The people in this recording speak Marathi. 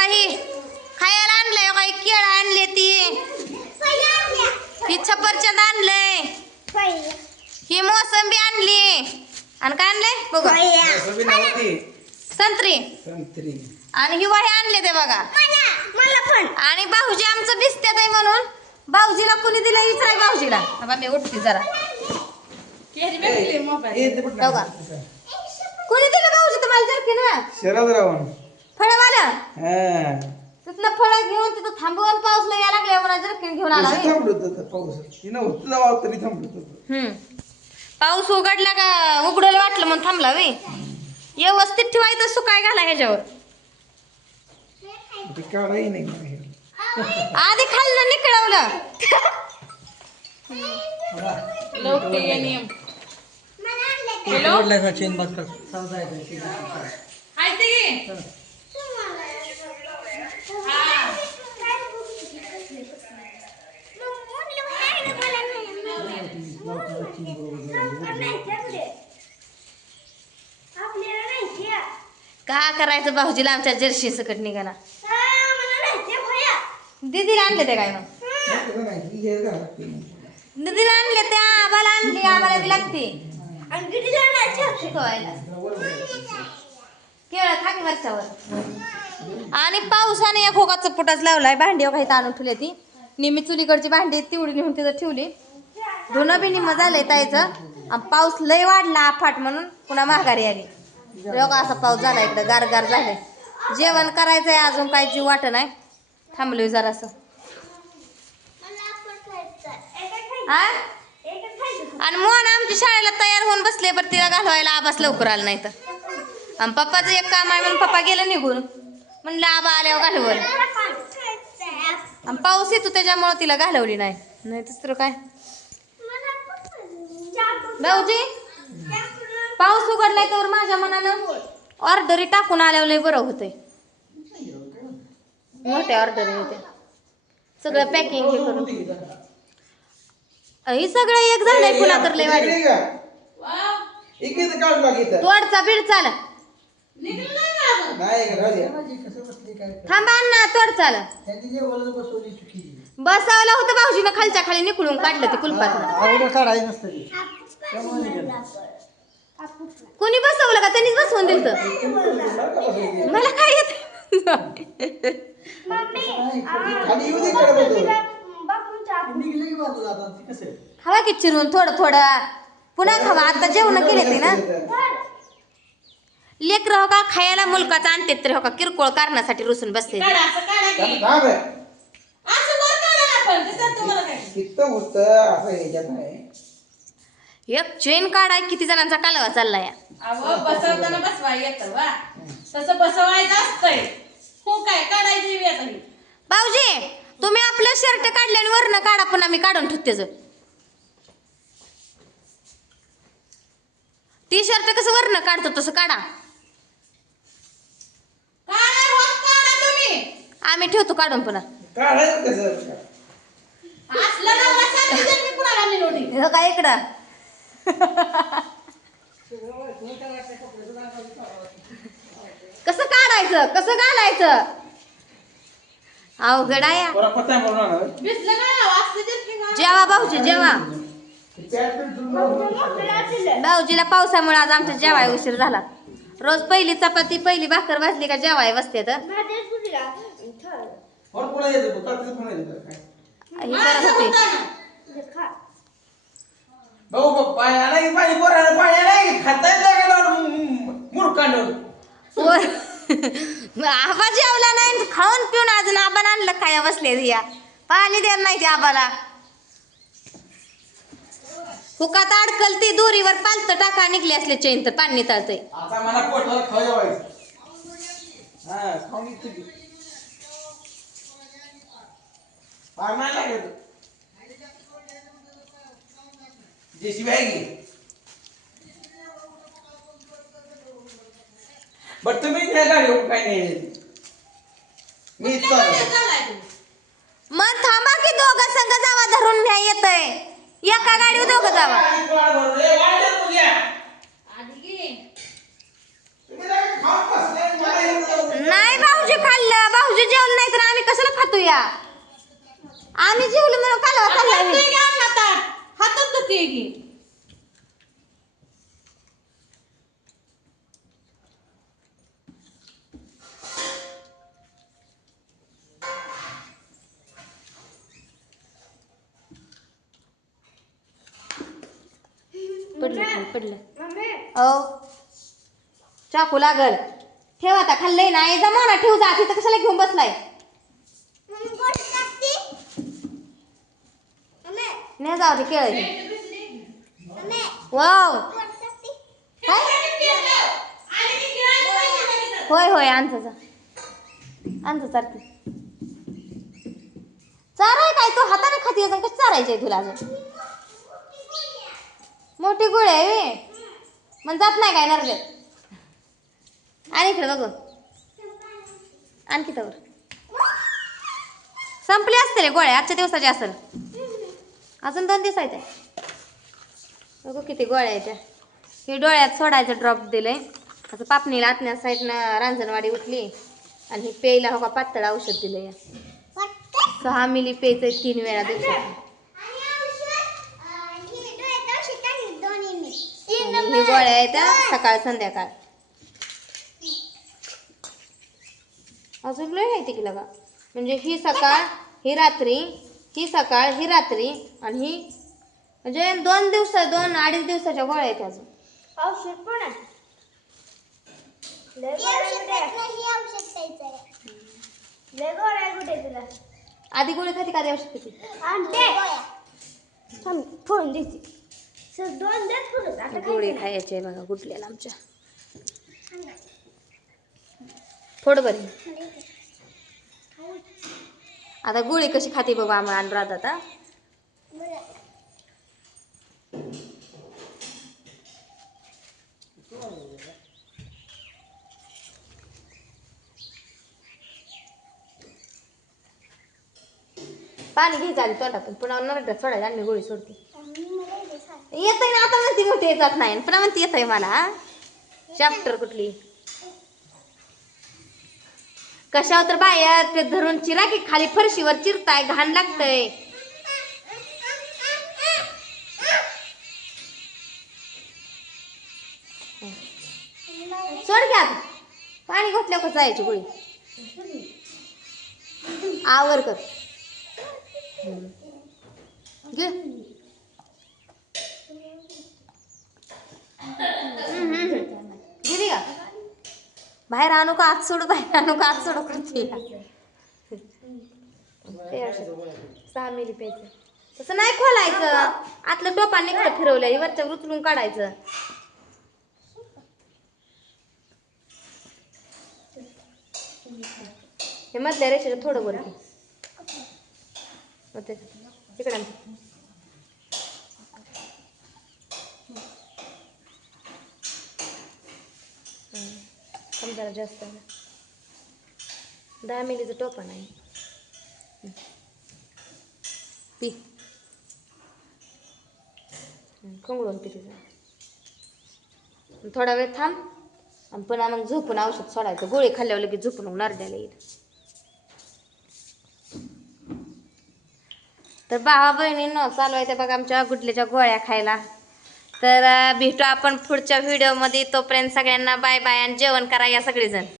काही खायला आणलंय काही केळ आणले ती ही छपरचंद आणलंय ही मोसंबी आणली आणि काय आणलंय बघा संत्री आणि ही वही आणले ते बघा मला पण आणि भाऊजी आमचं भिजत्यात आहे म्हणून भाऊजीला कुणी दिलं विचाराय भाऊजीला बाबा मी उठते जरा बघा कुणी दिलं भाऊजी तुम्हाला जरकी ना शरदरावण फळवाला तिथलं फळ घेऊन तिथं थांबवून पाऊस लय यायला लागला म्हणा जरकीन घेऊन आला पाऊस उघडला का उघडलं वाटलं म्हणून थांबला वे व्यवस्थित ठेवायचं सुकाय घाला ह्याच्यावर आधी खाल्लं निकळवलं का करायचं भाऊजीला आमच्या जर्शी सकट निघाला दीदीला आणले ते काय मग दीदीला आणले ते आम्हाला आणली आम्हाला बी लागते शिकवायला केळ खाकी वरच्यावर आणि पावसाने या खोकाचा पुटाच लावलाय भांडी काही ताणून ठेवली ती नेहमी चुलीकडची भांडी तेवढी नेऊन तिथं ठेवली धुणं बी निम्म झालंय तायचं आणि पाऊस लय वाढला अफाट म्हणून पुन्हा माघारी आली लोक असा पाऊस झाला इकडं गारगार झाले जेवण करायचंय अजून काही जीव वाटत नाही थांबलोय जरासं आणि मोहन आमच्या शाळेला तयार होऊन बसले पण तिला घालवायला आबास लवकर आला नाही तर आणि पप्पाचं एक काम आहे म्हणून पप्पा गेलं निघून म्हणलं आबा आल्यावर घालवल आणि पाऊस येतो त्याच्यामुळे तिला घालवली नाही दुसरं काय भाऊजी पाऊस उघडलाय तर माझ्या मनानं ऑर्डरी टाकून आल्यावर लय बरं होतंय मोठ्या ऑर्डरी होत्या सगळं पॅकिंग हे करून हे सगळं एक झालंय पुन्हा तर लय वाढली तोडचा बीड चाल थांबा ना तोड चाल बसवलं होतं भाऊजीनं खालच्या खाली निकळून काढलं ते कुलपात कोणी बसवलं का त्यांनीच बसवून दिलं मला काय येत खावा की चिरून थोडं थोडं पुन्हा खावा आता जेवण केले ते ना लेकर हो का खायला मुलकाचा आणते तर हो का किरकोळ कारणासाठी रुसून बसते एक चेन काढाय किती जणांचा कालवा चाललाय बसवताना बसवा येतं वा तसं बसवायचं असतंय हो काय काढायचं भाऊजी तुम्ही आपलं शर्ट काढले आणि वरनं काढा पण आम्ही काढून ठेवतो त्याचं टी शर्ट कसं वरनं काढतो तसं काढा आम्ही ठेवतो काढून पुन्हा काय इकडं कसं काढायचं कसं घालायचं अवघड आहे जेवा भाऊजी जेवा भाऊजीला पावसामुळे आज आमच्या जेवाय उशीर झाला रोज पहिली चपाती पहिली भाकर भाजली का जेवाय बसते तर आबा जेवला नाही खाऊन पिऊन अजून आबाला आणलं खाया बसले या पाणी द्यायला नाही ते आबाला हुकात अडकल ती दोरीवर पालत टाका निघले असले चैन तर पाणी तळतंय बट तुम्ही काय गाडी काय नाही मी मग थांबा की दोघं संघ जावा धरून न्याय येतय एका गाडीवर दोघं जावा नाही भाऊजी खाल्लं भाऊजी या आम्ही जेवलो म्हणून कालवा चाललाय मी. हातात धुते की पडलं हो चाकू लागल. ठेव आता खाल्लंय ना जमा ना ठेव जा तिथं कशाला घेऊन बसलाय. नाही जाऊ दे केळ वाव होय होय आणतो जा आणतो चालते. चाराय काय तू हाताने खाती अजून कसं चारायचंय तुला अजून. मोठी गोळी आहे व्हय. मग जात नाही काय नरड्यात. आणि इकडे बघ आणखी तर संपली असते रे गोळ्या आजच्या दिवसाची असेल. अजून 2 दिवसायच्या बघू किती गोळ्या आहेत त्या. हे डोळ्यात सोडायचं ड्रॉप दिलंय. असं पापणीला आतल्या साईडनं रांजणवाडी उठली आणि हे पेयला हो का पातळ औषध दिलंय. 6 मिली पेयचं 3 वेळा दिवसात. ही गोळ्या आहेत सकाळ संध्याकाळ. अजून लय माहिती की लगा म्हणजे ही सकाळ ही रात्री ही सकाळ ही रात्री आणि ही म्हणजे 2-2.5 दिवसाच्या गोळ्या आहेत अजून. औषध पण आहे. लय गोळ्या कुठे तुला आधी गोळी खाती का औषध किती फोन देते. 2 देत पुढे आता गोळी खायची आहे बघा गुटल्याला आमच्या. फोड बरी आता गोळी कशी खाते बघा आम्हाला अनुराध आता. पाणी घ्यायचं आधी तोंडातून पुन्हा नरड्यात सोडायचं आणि मी गोळी सोडते. येतंय ना आता म्हणते मोठी येतात नाही पुन्हा म्हणते येतंय मला. चॅप्टर कुठली कशावर तर बाया ते धरून चिरा की खाली फरशीवर चिरताय घाण लागतंय. सोड घ्या पाणी घातल्यावर कसं जायची गोळी आवर कर घे. गेली का बाहेर आणू का आत सोडू बाहेर आणू का आत सोडू करते. 6 मिली प्यायचं तसं नाही खोलायचं. आतलं टोपाने इकडं फिरवलं वरच्या उचलून काढायचं. हे मधल्या रेषेला थोडं वर तिकडं जरा जास्त 10 मिलीचं टोपण आहे. पी खंगळून पी तिचं थोडा वेळ थांब आणि पुन्हा मग झोपून औषध सोडायचं. गोळी खाल्ल्यावर लगेच झोपून मग नरड्याला येईल. तर भावा बहिणींनो चालू आहे ते बघा आमच्या गुडल्याच्या गोळ्या खायला. तर भेटू आपण पुढच्या व्हिडिओमध्ये. तोपर्यंत सगळ्यांना बाय बाय आणि जेवण करा या सगळेजण.